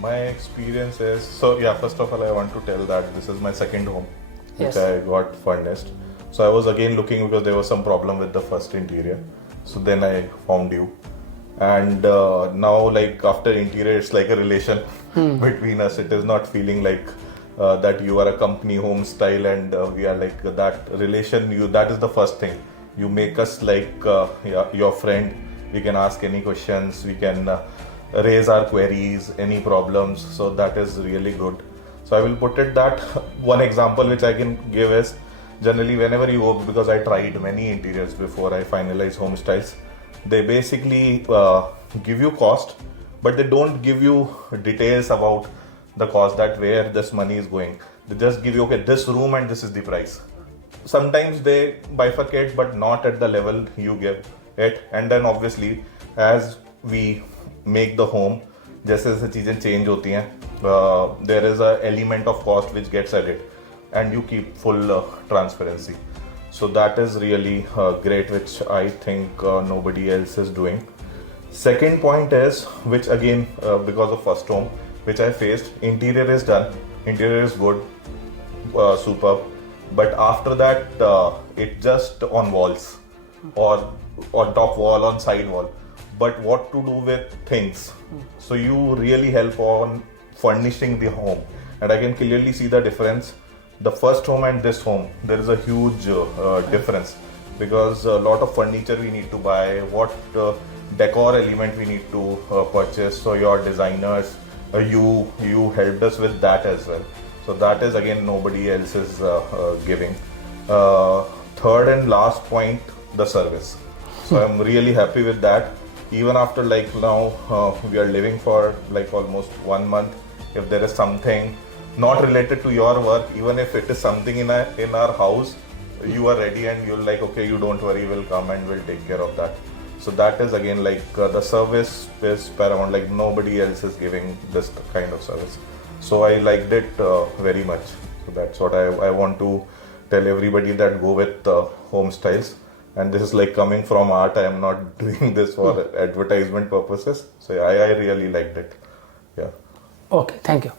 My experience is, so yeah, first of all, I want to tell that this is my second home, which Yes. I got furnished. So I was again looking because there was some problem with the first interior. So then I found you. And now, like after interior, it's like a relation between us. It is not feeling like that you are a company home style and we are like that relation. That is the first thing. You make us like your friend. We can ask any questions. We can raise our queries, any problems. So that is really good. So I will put it that one example which I can give is generally whenever you go, because I tried many interiors before I finalize HomeStyles, they basically give you cost, but they don't give you details about the cost, that where this money is going. They just give you, okay, this room and this is the price. Sometimes they bifurcate, but not at the level you give it. And then obviously as we make the home, जैसे जैसे चीज़ें change होती हैं, there is a element of cost which gets added, and you keep full transparency. So that is really great, which I think nobody else is doing. Second point is, which again because of first home, which I faced, interior is done, interior is good, superb, but after that it just on walls or on top wall, on side wall. But what to do with things? So you really help on furnishing the home, and I can clearly see the difference. The first home and this home, there is a huge difference, because a lot of furniture we need to buy, what decor element we need to purchase. So your designers, you helped us with that as well. So that is again nobody else is giving. Third and last point, the service. So I'm really happy with that. Even after like now we are living for like almost 1 month, if there is something not related to your work, even if it is something in our house, you are ready and you're like, okay, you don't worry, we'll come and we'll take care of that. So that is again like the service is paramount, like nobody else is giving this kind of service. So I liked it very much. So that's what I want to tell everybody, that go with HomeStyles. And this is like coming from art. I am not doing this for advertisement purposes. So I really liked it. Yeah. Okay, thank you.